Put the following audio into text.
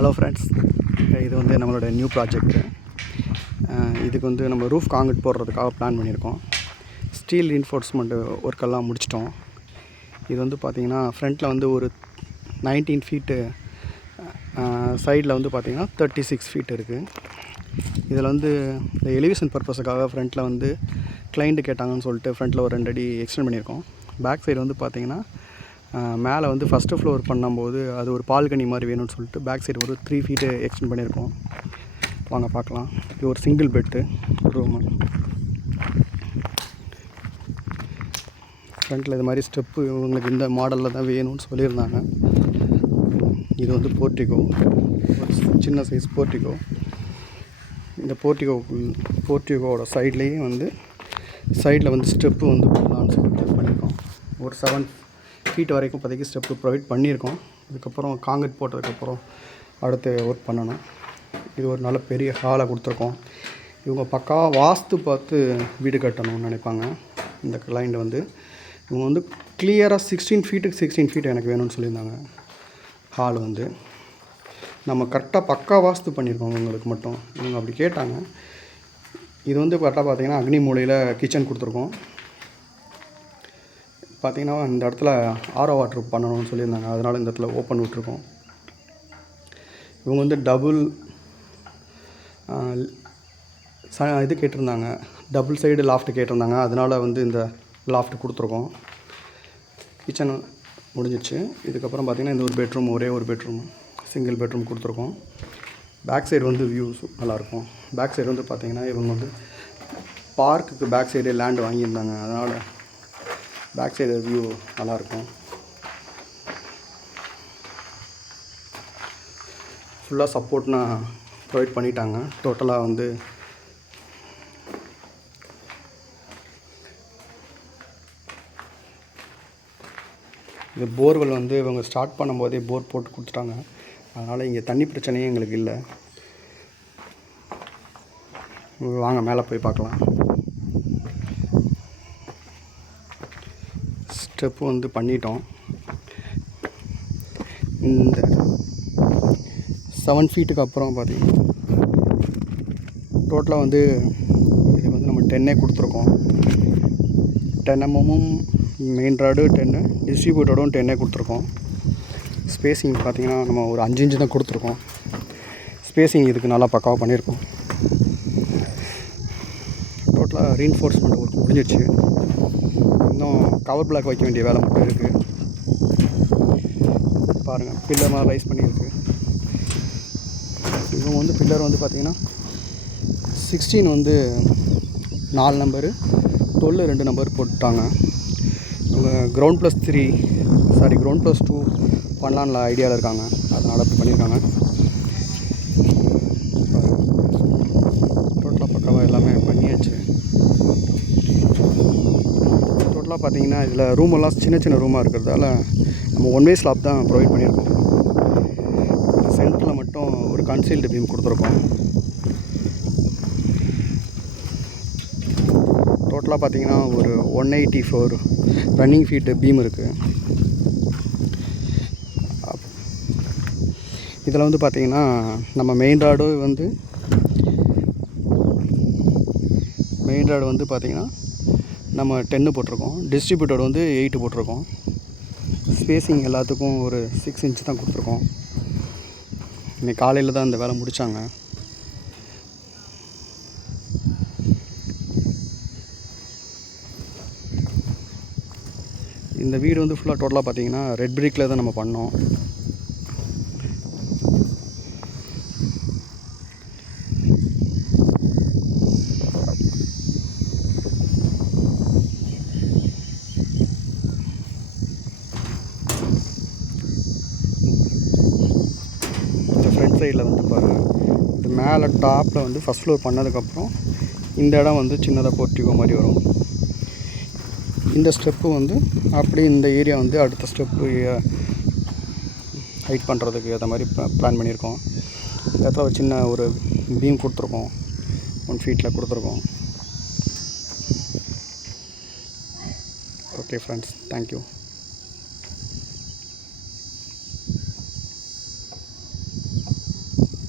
Hello friends, இது வந்து நம்மளோட நியூ ப்ராஜெக்ட்டு. இதுக்கு வந்து நம்ம ரூஃப் காங்கிரீட் போடுறதுக்காக பிளான் பண்ணியிருக்கோம். ஸ்டீல் ரீன்ஃபோர்ஸ்மெண்ட்டு ஒர்க்கெல்லாம் முடிச்சிட்டோம். இது வந்து பார்த்திங்கன்னா ஃப்ரண்ட்டில் வந்து ஒரு 19 ஃபீட்டு, சைடில் வந்து பார்த்திங்கன்னா 36 ஃபீட் இருக்குது. இதில் வந்து இந்த எலிவேஷன் பர்பஸுக்காக ஃப்ரண்ட்டில் வந்து கிளைண்ட்டு கேட்டாங்கன்னு சொல்லிட்டு ஃப்ரண்ட்டில் ஒரு 2 அடி எக்ஸ்டெண்ட் பண்ணியிருக்கோம். பேக் சைடு வந்து பார்த்திங்கன்னா மேலே வந்து ஃபஸ்ட்டு ஃப்ளோர் பண்ணும்போது அது ஒரு பால்கனி மாதிரி வேணும்னு சொல்லிட்டு பேக் சைடு ஒரு 3 ஃபீட்டு எக்ஸ்டெண்ட் பண்ணியிருக்கோம். வாங்க பார்க்கலாம். இது ஒரு சிங்கிள் பெட்டு ரூமு. ஃப்ரண்ட்டில் இது மாதிரி ஸ்டெப்பு இவங்களுக்கு இந்த மாடலில் தான் வேணும்னு சொல்லியிருந்தாங்க. இது வந்து போர்ட்டிகோ, ஒரு சின்ன சைஸ் போர்ட்டிகோ. இந்த போர்ட்டிகோவோட சைட்லேயே வந்து சைடில் வந்து ஸ்டெப்பு வந்து போடலான்னு சொல்லிட்டு பண்ணியிருக்கோம். ஒரு 7 ஃபீட் வரைக்கும் இப்போதைக்கு ஸ்டெப்பு ப்ரொவைட் பண்ணியிருக்கோம். இதுக்கப்புறம் காங்கிரீட் போட்டதுக்கப்புறம் அடுத்து ஒர்க் பண்ணணும். இது ஒரு நல்ல பெரிய ஹாலை கொடுத்துருக்கோம். இவங்க பக்காவாக வாஸ்து பார்த்து வீடு கட்டணும்னு நினைப்பாங்க. இந்த கிளைண்ட் வந்து இவங்க வந்து கிளியராக 16 ஃபீட்டுக்கு 16 ஃபீட் எனக்கு வேணும்னு சொல்லியிருந்தாங்க. ஹால் வந்து நம்ம கரெக்டாக பக்கா வாஸ்து பண்ணியிருக்கோம். இவங்களுக்கு மட்டும் இவங்க அப்படி கேட்டாங்க. இது வந்து கரெக்டாக பார்த்திங்கன்னா அக்னி மூலையில் கிச்சன் கொடுத்துருக்கோம். பார்த்திங்கன்னா இந்த இடத்துல ஆரோ வாட்ரு பண்ணணும்னு சொல்லியிருந்தாங்க. அதனால் இந்த இடத்துல ஓப்பன் விட்ருக்கோம். இவங்க வந்து டபுள் இது கேட்டிருந்தாங்க, டபுள் சைடு லாஃப்ட் கேட்டிருந்தாங்க. அதனால் வந்து இந்த லாஃப்ட் கொடுத்துருக்கோம். கிச்சன் முடிஞ்சிச்சு. இதுக்கப்புறம் பார்த்திங்கன்னா இந்த ஒரு பெட்ரூம், ஒரே ஒரு பெட்ரூம், சிங்கிள் பெட்ரூம் கொடுத்துருக்கோம். பேக் சைடு வந்து வியூஸ் நல்லாயிருக்கும். பேக் சைடு வந்து பார்த்திங்கன்னா இவங்க வந்து பார்க்குக்கு பேக் சைடு லேண்டு வாங்கியிருந்தாங்க. அதனால் பேக் சைடு வியூ நல்லாயிருக்கும். ஃபுல்லாக சப்போர்ட்னா ப்ரொவைட் பண்ணிட்டாங்க. டோட்டலாக வந்து இது போர்வெல் வந்து இவங்க ஸ்டார்ட் பண்ணும்போதே போர் போட்டு கொடுத்துட்டாங்க. அதனால் இங்கே தண்ணி பிரச்சனையே எங்களுக்கு இல்லை. வாங்க மேலே போய் பார்க்கலாம். ஸ்டெப்பு வந்து பண்ணிட்டோம். இந்த 7 ஃபீட்டுக்கு அப்புறம் பார்த்திங்கன்னா டோட்டலாக வந்து இதுக்கு வந்து நம்ம 10 கொடுத்துருக்கோம். 10 mm மெயின் ராடு 10, டிஸ்ட்ரிபியூட்டரும் 10 கொடுத்துருக்கோம். ஸ்பேஸிங் பார்த்திங்கன்னா நம்ம ஒரு 5 இன்ச்சு தான் கொடுத்துருக்கோம். ஸ்பேஸிங் இதுக்கு நல்லா பக்காவாக பண்ணியிருக்கோம். டோட்டலாக ரீன்ஃபோர்ஸ்மெண்ட் ஒர்க் முடிஞ்சிடுச்சு. இன்னும் கவர் பிளாக் வைக்க வேண்டிய வேலை மட்டும் இருக்குது. பாருங்கள், பில்லர்லாம் ரைஸ் பண்ணியிருக்கு. இவங்க வந்து பில்லர் வந்து பார்த்திங்கன்னா 16 வந்து 4 நம்பரு, 12 2 நம்பர் போட்டுட்டாங்க. இவங்க கிரவுண்ட் +2 பண்ணலான்னு ஐடியாவில் இருக்காங்க. அதனால் அப்படி பண்ணியிருக்காங்க. டோட்டலாக பக்காவாக எல்லாமே பண்ணியாச்சு. டோட்டலாக பார்த்திங்கன்னா இதில் ரூமெல்லாம் சின்ன ரூமாக இருக்கிறதால நம்ம 1 வே ஸ்லாப் தான் ப்ரொவைட் பண்ணியிருக்கோம். சென்டரில் மட்டும் ஒரு கன்சீல்டு பீம் கொடுத்துருக்கோம். டோட்டலாக பார்த்திங்கன்னா ஒரு 184 ரன்னிங் ஃபீட்டு பீம் இருக்குது. இதில் வந்து பார்த்திங்கன்னா நம்ம மெயின் ராடு வந்து பார்த்திங்கன்னா நம்ம 10 போட்டிருக்கோம். டிஸ்ட்ரிபியூட்டர் வந்து 8 போட்டிருக்கோம். ஸ்பேஸிங் எல்லாத்துக்கும் ஒரு 6 இன்ச்சு தான் கொடுத்துருக்கோம். இன்னைக்கு காலையில் தான் இந்த வேலை முடித்தாங்க. இந்த வீடு வந்து ஃபுல்லாக டோட்டலாக பார்த்திங்கன்னா ரெட் பிரிக்கில் தான் நம்ம பண்ணோம். ஃப்ரண்ட் சைடில் வந்து பாருங்கள், இது மேலே டாப்பில் வந்து ஃபஸ்ட் ஃப்ளோர் பண்ணதுக்கப்புறம் இந்த இடம் வந்து சின்னதாக போர்ட்டிகோ மாதிரி வரும். இந்த ஸ்டெப்பு வந்து அப்படி இந்த ஏரியா வந்து அடுத்த ஸ்டெப்பு ஹைட் பண்ணுறதுக்கு ஏற்ற மாதிரி பிளான் பண்ணியிருக்கோம். இந்த இடத்துல ஒரு சின்ன ஒரு பீம் கொடுத்துருக்கோம், 1 ஃபீட்டில் கொடுத்துருக்கோம். Okay friends, thank you.